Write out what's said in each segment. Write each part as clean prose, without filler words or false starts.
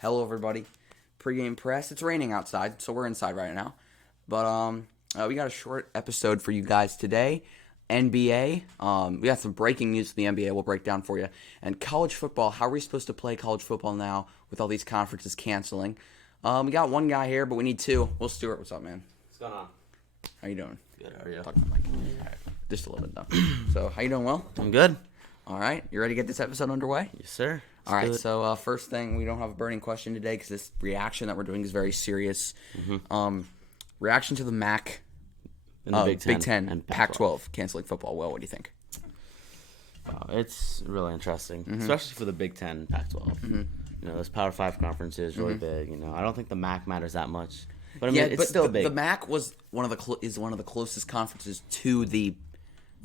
Hello, everybody. Pregame press. It's raining outside, so we're inside right now. But we got a short episode for you guys today. NBA. We got some breaking news in the NBA we'll break down for you. And college football. How are we supposed to play college football now with all these conferences canceling? We got one guy here, but we need two. Will Stewart, what's up, man? What's going on? How you doing? Good. How are you? Talk to the mic. Just a little bit, though. So, how you doing, Will? I'm good. All right. You ready to get this episode underway? Yes, sir. All right, so first thing, we don't have a burning question today because this reaction that we're doing is very serious. Reaction to the MAC, In the Big Ten and Pac-12 canceling football. Well, what do you think? Wow, it's really interesting, especially for the Big Ten, Pac-12. You know, those Power 5 conferences really big. You know, I don't think the MAC matters that much, but I mean, it's still big. The MAC was one of the closest conferences to the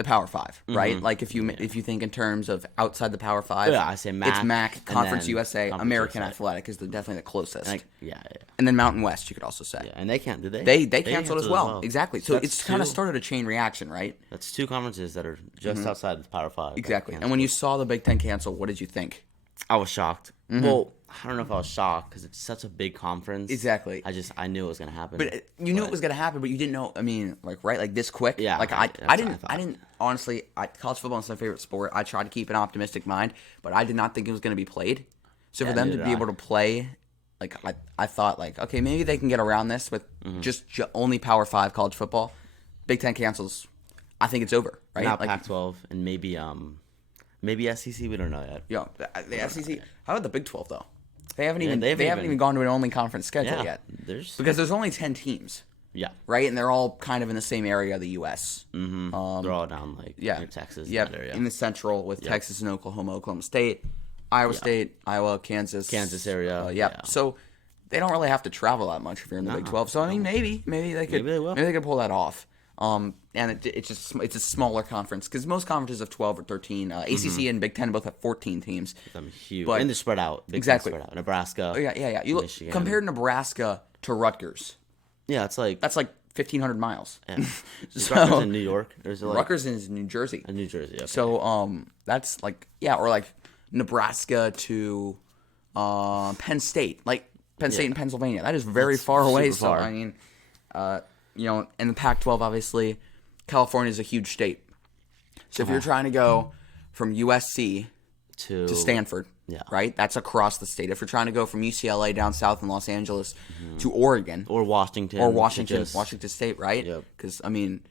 Power 5, right? Like if you think in terms of outside the Power 5, Yeah, I say MAC, it's MAC, and Conference then USA, Conference American USA. Athletic is definitely the closest. Yeah. And then Mountain West, you could also say. Yeah, and they can't, did they? They canceled as well. Exactly. So that's it's kind of two- started a chain reaction, right? That's two conferences that are just outside the Power 5. that Exactly. canceled. And when you saw the Big Ten cancel, what did you think? I was shocked. Well, I don't know if I was shocked because it's such a big conference. Exactly. I knew it was going to happen. But you knew it was going to happen, but you didn't know. I mean, like this quick. Yeah, Like right, I that's what I thought. didn't honestly. College football is my favorite sport. I try to keep an optimistic mind, but I did not think it was going to be played. So for Yeah, them to neither be did able to play, like I thought, like okay, maybe they can get around this with just only Power 5 college football. Big Ten cancels. I think it's over, right? Now Like, Pac-12 and maybe SEC. We don't know yet. yo, the SEC. How about the Big 12 though? They haven't even they they haven't haven't even gone to an only conference schedule Yeah, yet there's there's only 10 teams. yeah. Right, and they're all kind of in the same area of the U.S. They're all down like near Texas. Yeah, that area. in the central with Texas and Oklahoma State, Iowa State, Iowa, Kansas area. Yeah, so they don't really have to travel that much if you're in the Big 12. So I mean, maybe they could Maybe they will. maybe they could pull that off. And it's a smaller conference because most conferences have 12 or 13. ACC and Big Ten both have 14 teams. I'm huge. But- and they're spread out. Big Exactly. Ten spread out. Nebraska. Oh yeah. You look Michigan. compare Nebraska to Rutgers. Yeah, it's like That's like 1,500 miles. is Rutgers in New York. Or is it like Rutgers is New Jersey. in New Jersey? Okay. So that's like or like Nebraska to Penn State, like Penn State and Pennsylvania. That is very far away. super So far. I mean, and the Pac-12 obviously, California is a huge state. So if you're trying to go from USC to to Stanford, right, that's across the state. If you're trying to go from UCLA down south in Los Angeles to Oregon or Washington Washington State, right? Yep. Because I mean,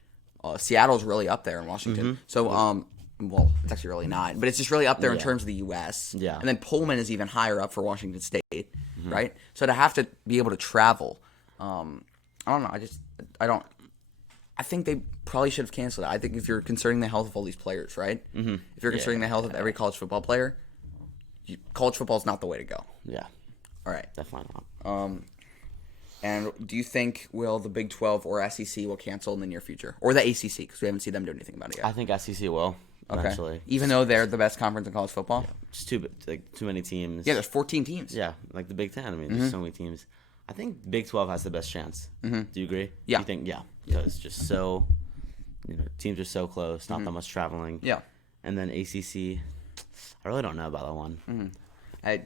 Seattle's really up there in Washington. So well, it's actually really not, but it's just really up there in terms of the U.S. Yeah. And then Pullman is even higher up for Washington State, right? So to have to be able to travel, I don't know. I think they probably should have canceled it. I think if you're considering the health of all these players, right? If you're considering the health of every college football player, college football is not the way to go. Yeah, All right. definitely not. And do you think will the Big 12 or SEC will cancel in the near future, or the ACC? Because we haven't seen them do anything about it yet. I think SEC will eventually. Even though they're the best conference in college football. It's too many teams. Yeah, there's 14 teams. Yeah, like the Big Ten. I mean, there's so many teams. I think Big 12 has the best chance. Do you agree? Yeah. You think? Yeah. Because just so, teams are so close, not that much traveling. Yeah. And then ACC, I really don't know about that one.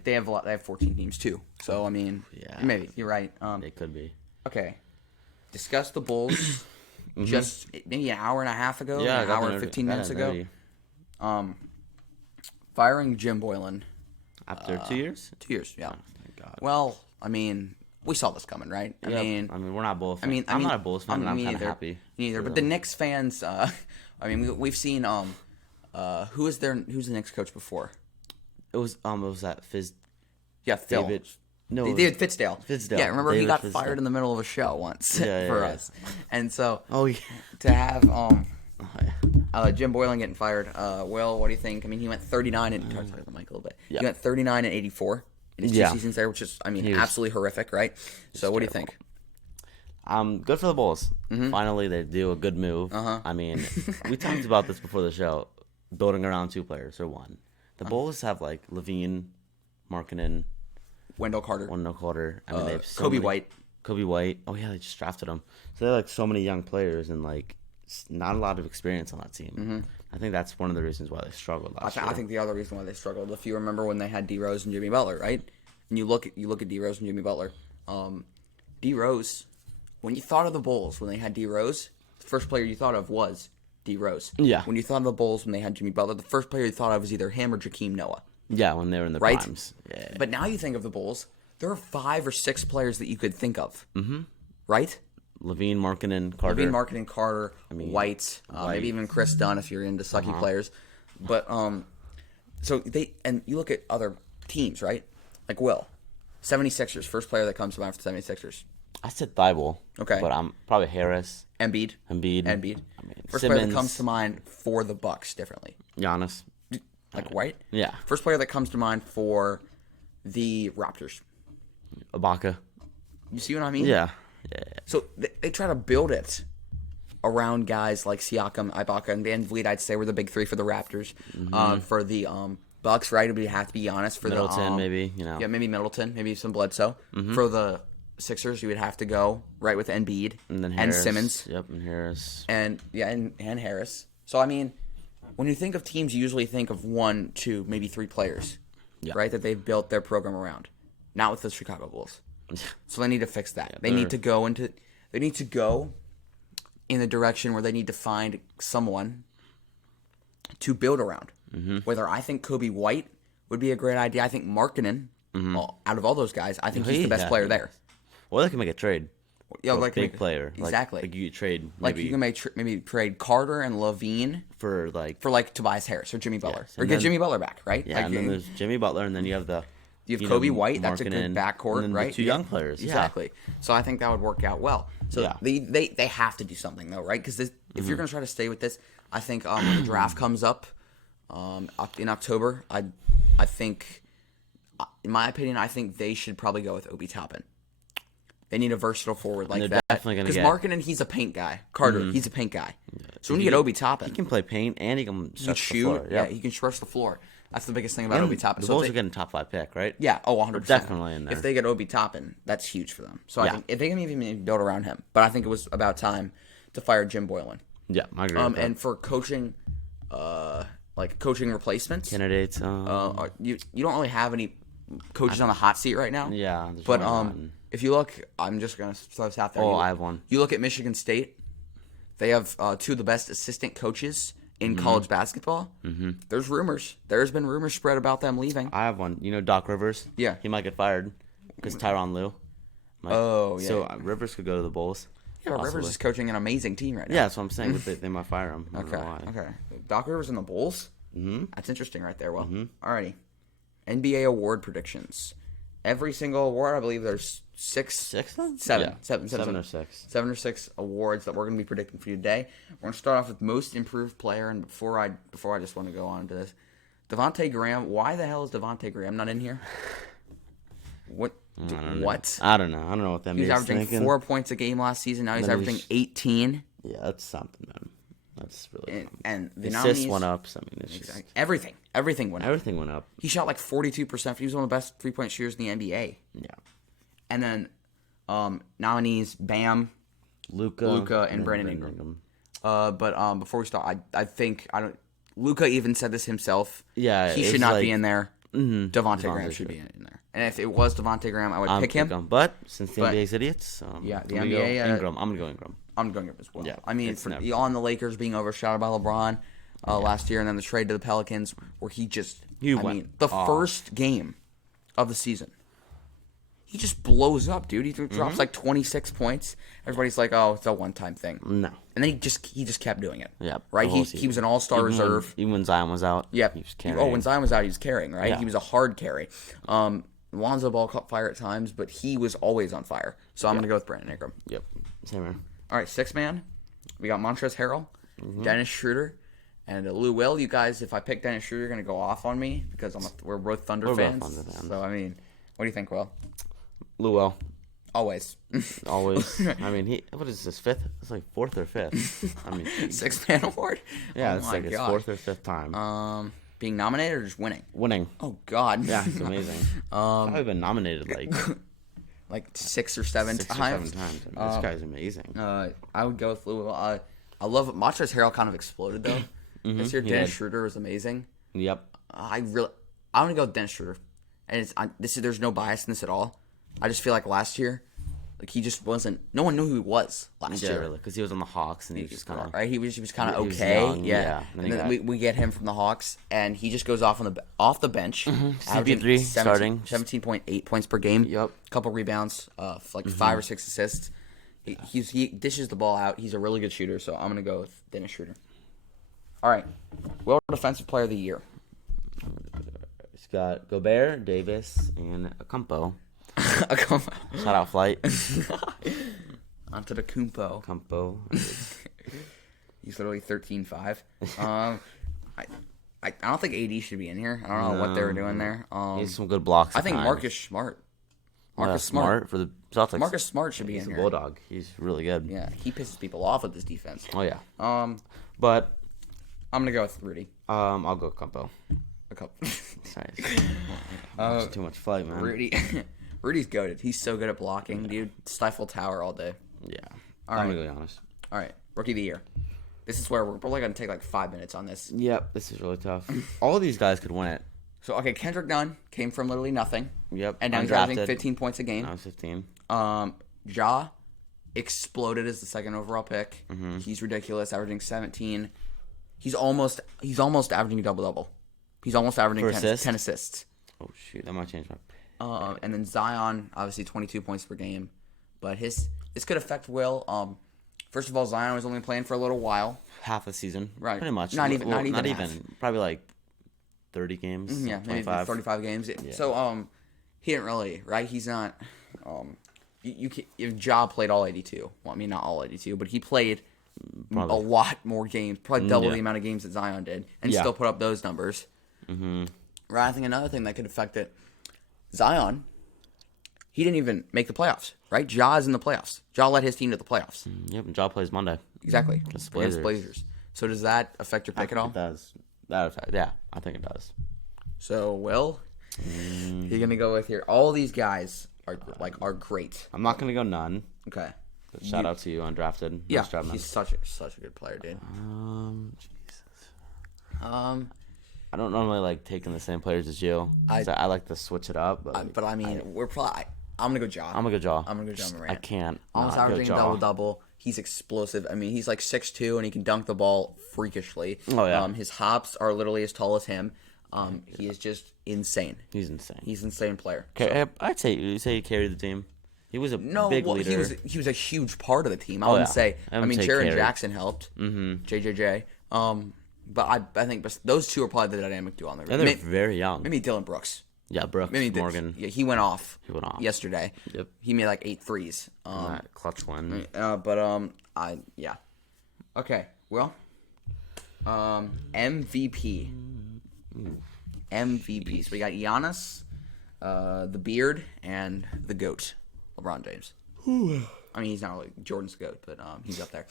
They have 14 teams too. So I mean, maybe you're right. It could be. Okay. Discuss the Bulls just maybe an hour and a half ago, Yeah, an hour and 15 minutes ago. Firing Jim Boylan. After 2 years? 2 years, yeah. Thank God. Well, I mean, we saw this coming, right? I mean, we're not Bulls. I'm not a Bulls fan, and I'm me kind of neither. happy. Me neither. for But the them. Knicks fans, we've seen who's the Knicks coach before? It was that Fizz. Yeah, Phil. David. No, David Fitzdale. Fitzdale. Yeah, remember he David got Fitzdale. fired in the middle of a show once Yeah, for yeah. us, and so Oh yeah. to have Oh, yeah. Jim Boylan getting fired. Will, what do you think? I mean, he went 39 and sorry, the mic a little bit. Yeah. He went 39 and 84 in his 2 Yeah. seasons there, which is He was- absolutely horrific, right? So what do you think? Good for the Bulls. Finally, they do a good move. I mean, we talked about this before the show, building around 2 players or one. The Bulls have like Levine, Markkanen, Wendell Carter, Wendell Carter. I mean, they have so Kobe many- White. Kobe White. Oh yeah, they just drafted him. So they have like so many young players and like not a lot of experience on that team. I think that's one of the reasons why they struggled last year. I think the other reason why they struggled, if you remember when they had D Rose and Jimmy Butler, right? And you look at D Rose and Jimmy Butler. D Rose, when you thought of the Bulls when they had D Rose, the first player you thought of was D Rose. Yeah. When you thought of the Bulls when they had Jimmy Butler, the first player you thought of was either him or Jakeem Noah. Yeah, when they were in the Right? primes. Yeah. But now you think of the Bulls, there are 5 or 6 players that you could think of. Mm-hmm. Right? Levine, Markkanen, Carter. Levine, Markkanen, Carter, White, maybe even Chris Dunn if you're into sucky players. But so you look at other teams, right? Like 76ers, first player that comes to mind for the 76ers. I said Thibault. Okay. But I'm probably Harris. Embiid. I First mean, player that Simmons. comes to mind for the Bucks differently. Giannis. Like White? Yeah. First player that comes to mind for the Raptors. Ibaka. You see what I mean? Yeah. So they try to build it around guys like Siakam, Ibaka, and Van Vliet. I'd say were the big 3 for the Raptors. For the Bucks, right? It would have to be honest. For Middleton, the maybe, you know. Yeah, maybe Middleton, maybe some Bledsoe. For the Sixers, you would have to go right with Embiid And then Harris. Simmons. Yep, and Harris. And Harris. So I mean, when you think of teams, you usually think of 1, 2, maybe 3 players, right? That they've built their program around. Not with the Chicago Bulls. So they need to fix that. Yeah, they need to go in the direction where they need to find someone to build around. Whether I think Kobe White would be a great idea. I think Markkanen, out of all those guys, I think he's the best player there. Well, they can make a trade. Yeah, For a like big player. Exactly. Like you trade Like maybe you can maybe trade Carter and Levine for like Tobias Harris or Jimmy Butler, Yes, or and get then- Jimmy Butler back, right? yeah, Like, and then there's Jimmy Butler, and then you have Kobe White. That's a good Markkanen, backcourt, and then right? The 2 young players. Exactly. So I think that would work out well. So Yeah. they have to do something though, right? Because if you're going to try to stay with this, I think when the draft comes up in October, I think, in my opinion, I think they should probably go with Obi Toppin. They need a versatile forward like they're that. definitely gonna Because get- Markkanen, he's a paint guy. Carter, he's a paint guy. So when you get Obi Toppin, He can play paint and he can he can stretch the shoot. floor. Yeah, Yep. he can stretch the floor. That's the biggest thing about And Obi Toppin. The So if Bulls they- are getting top 5 pick, right? Yeah, 100%. Definitely in there. If they get Obi Toppin, that's huge for them. So I Yeah. think if they can even build around him. But I think it was about time to fire Jim Boylan. Yeah, I agree with that. And for coaching, coaching replacements, Candidates. you don't really have any coaches on the hot seat right now. Yeah, there's But really not. if you look, I'm just gonna throw this out there. Oh, You- I have one. You look at Michigan State. They have 2 of the best assistant coaches in college basketball. Mm-hmm. There's rumors. There's been rumors spread about them leaving. I have one. You know Doc Rivers? Yeah. He might get fired because Tyronn Lue. Oh, yeah. So Rivers could go to the Bulls. Yeah, but Rivers possibly. is coaching an amazing team right now. Yeah, that's what I'm saying. But they might fire him. I don't Okay. know why. Okay. Doc Rivers and the Bulls. Mm-hmm. That's interesting, right there. Well, alrighty. NBA award predictions. Every single award, I believe there's 6, 6 then? seven, Yeah. seven, 7 or 6. 7 or 6 awards that we're going to be predicting for you today. We're going to start off with most improved player, and before I just want to go on to this, Devontae Graham. Why the hell is Devontae Graham not in here? What? What? I don't know. I don't know what that He was means. averaging 4 points a game last season. Now he's Then averaging he's- 18. Yeah, that's something, man. That's really And the assists nominees went up. So, I mean, it's just everything went up. everything went up. He shot like 42%. He was one of the best 3-point shooters in the NBA. Yeah. And then nominees Bam, Luka, and Brandon Ingram. But before we start, I think Luka even said this himself. Yeah, he it's should not like- be in there. Mhm. Devontae Graham should be in there. And if it was Devontae Graham, I would pick him. But since the But- NBA's idiots, Yeah, the I'm gonna NBA, go Ingram. I'm gonna go Ingram. I'm going up as well. Yeah, I mean, it's never- on the Lakers being overshadowed by LeBron last year, and then the trade to the Pelicans, where he went the first game of the season, he just blows up, dude. He drops like 26 points. Everybody's like, "Oh, it's a one-time thing." No. And then he just kept doing it. Yeah. right. the whole He season. was an All-Star reserve. Even when Zion was out. Yeah. He was carrying. Oh, when Zion was out, he was carrying, right? Yeah. He was a hard carry. Lonzo Ball caught fire at times, but he was always on fire. So I'm going to go with Brandon Ingram. Yep. Same here. All right, 6-man. We got Montrezl Harrell, Mm-hmm. Dennis Schroeder, and Lou Will. You guys, if I pick Dennis Schroeder, you're going to go off on me because we're both Thunder We're both fans. Thunder fans. So, I mean, what do you think, Will? Luel. Always. Always. I mean, what is this, 5th? It's like 4th or 5th. I mean, 6-man award? yeah, Oh it's my like his gosh. 4th or 5th time. Being nominated or just winning? Winning. Oh, God. Yeah, it's amazing. I've been nominated like 6 or 7 6 or times. 7 times. I mean, this guy's amazing. I would go with Lou Will. I love Montrezl Harrell kind of exploded, though. This year, he Dennis did. Schroeder was amazing. Yep. I'm going to go with Dennis Schroeder. and there's no bias in this at all. I just feel like last year, like he just wasn't. No one knew who he was last year. Really, because he was on the Hawks and he was just kind of right. He was kind of he was okay. young, Yeah. And then we get him from the Hawks, and he just goes off the bench. CP3 starting 17.8 points per game. Yep. Couple rebounds, like 5 or 6 assists. He dishes the ball out. He's a really good shooter, so I'm gonna go with Dennis Schroeder. All right, Will Defensive Player of the Year. He's got Gobert, Davis, and Akumpo. Shout out Flight. Onto the Kumpo. He's literally 13-5. I don't think AD should be in here. I don't know what they were doing there. He has some good blocks. I think Marcus Smart. Marcus Smart for the Celtics. Marcus Smart should be in here. He's a bulldog. He's really good. Yeah, he pisses people off with his defense. Oh yeah. But I'm gonna go with Rudy. I'll go Kumpo. Sorry. Too much Flight, man. Rudy's goated. He's so good at blocking, dude. Stifle Tower all day. Yeah. I'm gonna be honest. All right, Rookie of the Year. This is where we're probably gonna take like 5 minutes on this. Yep, this is really tough. All of these guys could win it. So okay, Kendrick Nunn came from literally nothing. Yep. And now he's averaging 15 points a game. Now 15. Ja exploded as the second overall pick. Mm-hmm. He's ridiculous, averaging 17. He's almost averaging a double-double. He's almost averaging 10 assists. Oh shoot, that might change my pick. And then Zion, obviously 22 points per game. But this could affect Will. First of all, Zion was only playing for a little while. Half a season. Right. Pretty much. Not even. Probably like 30 games. Yeah, 25. maybe 35 games. Yeah. So he didn't really, right? He's not if Ja played all 82. Well, I mean not all 82, but he played a lot more games, probably double the amount of games that Zion did, and still put up those numbers. Mm-hmm. Right. I think another thing that could affect it, Zion, he didn't even make the playoffs, right? Ja's in the playoffs. Ja led his team to the playoffs. Yep, Ja plays Monday. Exactly. Against Blazers. So does that affect your pick at all? It does. Yeah, I think it does. So, Will, you're going to go with here. All these guys are great. I'm not going to go none. Okay. But shout out to you, undrafted. Yeah, he's such a good player, dude. Jesus. I don't normally like taking the same players as you. I like to switch it up. But I mean, I'm going to go Ja. I'm going to go Ja. I'm going to go Ja Morant. I can't. Almost averaging a double-double. He's explosive. I mean, he's like 6'2", and he can dunk the ball freakishly. Oh, yeah. His hops are literally as tall as him. He is just insane. He's insane. He's an insane player. Okay, I'd say he carried the team. He was a big leader. He was a huge part of the team. I wouldn't say. I mean, Jaren Jackson helped. Mm-hmm. JJJ. But I think those two are probably the dynamic duo on the and they're very young. Maybe Dylan Brooks. Yeah, Brooks, Morgan. Yeah, he went off yesterday. Yep. He made like 8 threes. Clutch one. Yeah. Okay, well, MVP. MVP. So we got Giannis, the Beard, and the GOAT, LeBron James. I mean, he's not really Jordan's GOAT, but he's up there.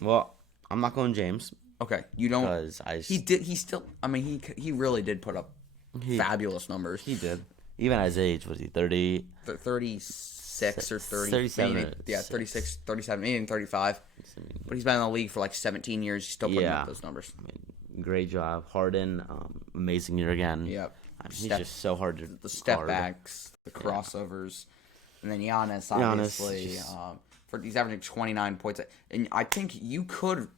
Well, I'm not going James. Okay, you don't. Because he really did put up fabulous numbers. He did. Even at his age, was he 30? 36 or 30. 37. Maybe, 36, 37, maybe even 35. But he's been in the league for like 17 years. He's still putting up those numbers. I mean, great job. Harden, amazing year again. Yep. He's just so hard to the step backs, the crossovers, and then Giannis obviously. He's averaging 29 points, and I think you could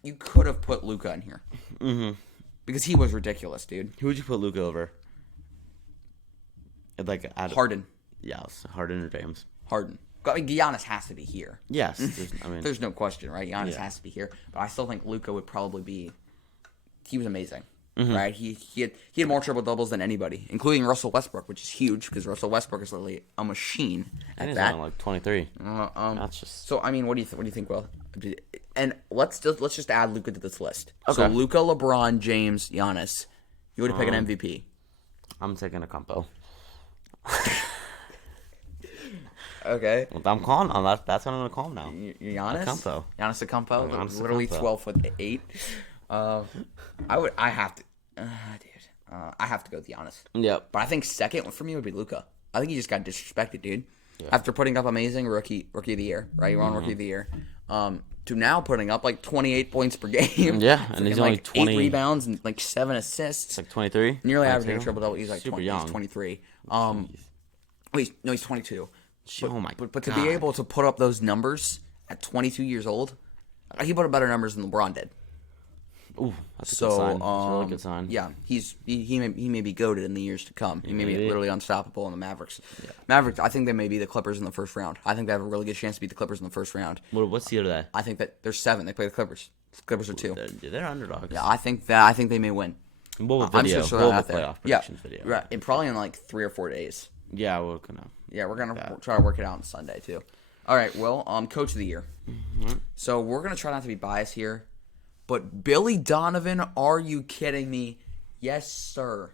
have put Luka in here, because he was ridiculous, dude. Who would you put Luka over? Harden. Yes, Harden or James. Harden. I mean, Giannis has to be here. Yes, there's no question, right? Giannis has to be here, but I still think Luka would probably be. He was amazing. Right, he had more triple doubles than anybody, including Russell Westbrook, which is huge because Russell Westbrook is literally a machine. And he's only like 23. That's just so. I mean, what do you think, Will? And let's just add Luka to this list. Okay. So Luka, LeBron, James, Giannis. You would pick an MVP. I'm taking a combo. Okay. Well, I'm calling on that. That's what I'm gonna call him now. Giannis. Acampo. Giannis Acampo. Literally 12'8". I have to go with Giannis. Yep. But I think second for me would be Luka. I think he just got disrespected, dude. Yeah. After putting up amazing rookie of the year, right? You're on rookie of the year. To now putting up like 28 points per game. Yeah, and he's only 20. 8 rebounds and like 7 assists. It's like 23. Nearly averaging a triple double. He's like super 20, young. He's 23. Jeez. Wait, no, he's 22. Oh my But to God. be able to put up those numbers at 22 years old, he put up better numbers than LeBron did. Ooh, that's a So, good sign. That's a really good sign. Yeah, he may be goated in the years to come. He may be Maybe. literally unstoppable in the Mavericks. Yeah. Mavericks, I think they may be the Clippers in the first round. I think they have a really good chance to beat the Clippers in the first round. What's the other day? I think that there's 7. They play the Clippers. The Clippers are 2. They're underdogs. Yeah, I think they may win. We'll have a I'm video. just We'll throwing have that a out there. playoff predictions video. Right, and probably in like 3 or 4 days. Yeah, we're gonna. Yeah, we're gonna try to work it out on Sunday too. All right, well, Coach of the Year. Mm-hmm. So we're gonna try not to be biased here, but Billy Donovan, are you kidding me? Yes, sir.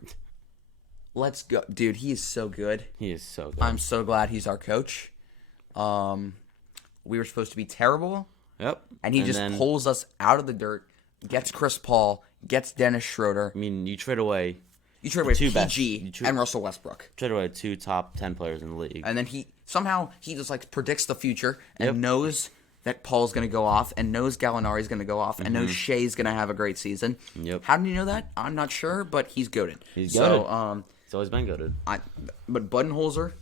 Let's go, dude. He is so good. He is so good. I'm so glad he's our coach. We were supposed to be terrible, Yep. and he just pulls us out of the dirt. Gets Chris Paul, gets Dennis Schroeder. I mean, you trade away You trade away two best- PG you trade- and Russell Westbrook. 2 top 10 players in the league. And then he just like predicts the future and Yep. knows that Paul's going to go off and knows Gallinari's going to go off and knows Shea's going to have a great season. Yep. How did he know that? I'm not sure, but he's goated. He's So, goated. It's always been goated. but Budenholzer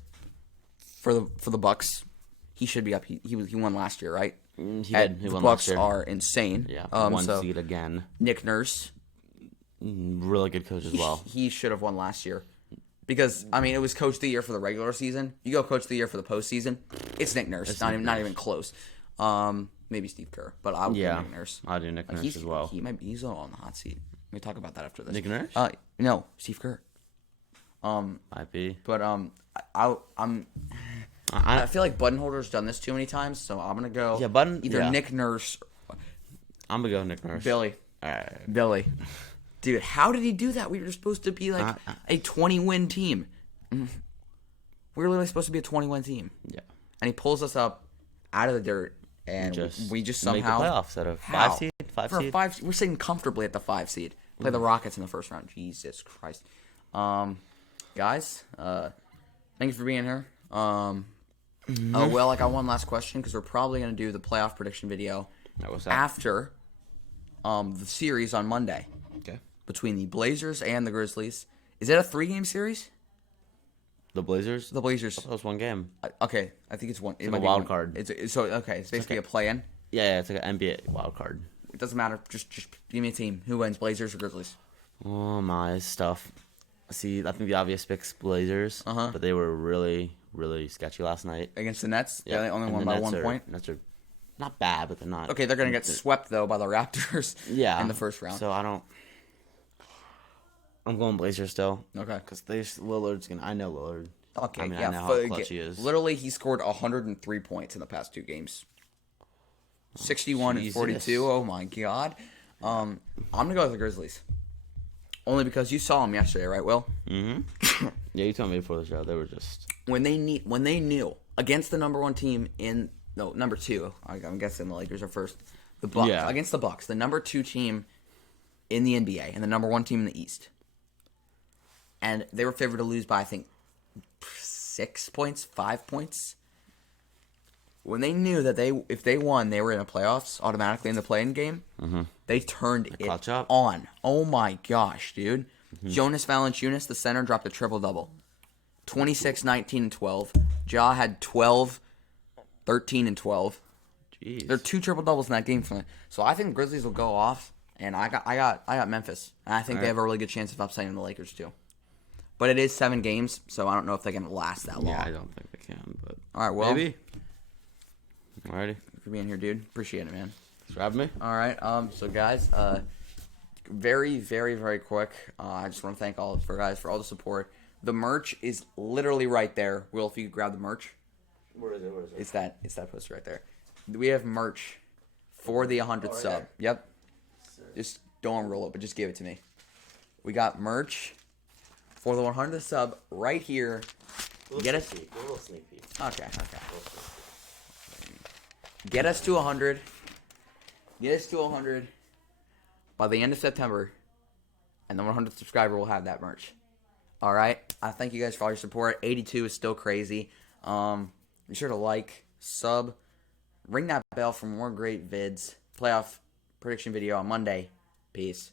for the Bucks, he should be up. He won last year, right? He And did. He the won Bucks last year. are insane. Yeah. So seed again. Nick Nurse, Really good coach as well. he should have won last year. Because I mean, it was Coach of the Year for the regular season. You go Coach of the Year for the postseason, it's Nick Nurse. It's not even close. Maybe Steve Kerr, but I would go Nick Nurse. I do Nick Nurse as well. He's on the hot seat. We talk about that after this. Nick Nurse? No, Steve Kerr. Might be. But I feel like Budenholzer's done this too many times, so I'm gonna go. Yeah, either Nick Nurse, I'm gonna go Nick Nurse. Billy. All right. Billy. Dude, how did he do that? We were supposed to be like a 20-win team. We were literally supposed to be a 20-win team. Yeah. And he pulls us up out of the dirt, and we just somehow make the playoffs at a How? 5 seed. 5 For a seed. 5, we're sitting comfortably at the 5 seed. Play the Rockets in the first round. Jesus Christ, guys, thank you for being here. Oh well, I got one last question because we're probably gonna do the playoff prediction video after the series on Monday. Okay. Between the Blazers and the Grizzlies. Is it a 3-game series? The Blazers. The Blazers. That was 1 game. Okay, I think it's one. It like might a be wild one. card. It's basically a play-in. Yeah, it's like an NBA wild card. It doesn't matter. Just give me a team. Who wins, Blazers or Grizzlies? Oh my, it's tough. See, I think the obvious picks Blazers, but they were really, really sketchy last night. Against the Nets? Yeah, They only and won the by Nets 1 are- point? Nets are not bad, but they're not. Okay, they're going to get swept, though, by the Raptors in the first round. So I'm going Blazers still. Okay. Because Lillard's going to. I know Lillard. Okay, I mean, yeah. I know how clutch he is. Literally, he scored 103 points in the past 2 games. 61 and 42. Oh, my God. I'm going to go with the Grizzlies. Only because you saw them yesterday, right, Will? Mm-hmm. Yeah, you told me before the show. They were just... When they knew against the number 1 team number 2. I'm guessing the Lakers are first. The Bucks against the Bucks, the number 2 team in the NBA and the number 1 team in the East. And they were favored to lose by I think 6 points, 5 points. When they knew that if they won, they were in the playoffs automatically in the play-in game. They turned it on. Oh my gosh, dude! Jonas Valanciunas, the center, dropped a triple-double. 26, 19, and 12. Ja had 12, 13, and 12. Jeez. There are 2 triple-doubles in that game for them. So I think the Grizzlies will go off, and I got Memphis. And I think they have a really good chance of upsetting the Lakers too. But it is 7 games, so I don't know if they can last that long. Yeah, I don't think they can, but... All right, well... Maybe. Alrighty. Thanks for being here, dude. Appreciate it, man. Thanks for having me. All right, so guys, very, very, very quick. I just want to thank all for all the support. The merch is literally right there. Will, if you could grab the merch. Where is it? It's that poster right there. We have merch for the 100th sub. there. Yep. Just don't unroll it, but just give it to me. We got merch for the 100th sub right here. Get us. A little sneak peek. Okay. Get us to 100. Get us to 100 by the end of September, and the 100th subscriber will have that merch. All right. I thank you guys for all your support. 82 is still crazy. Be sure to like, sub, ring that bell for more great vids. Playoff prediction video on Monday. Peace.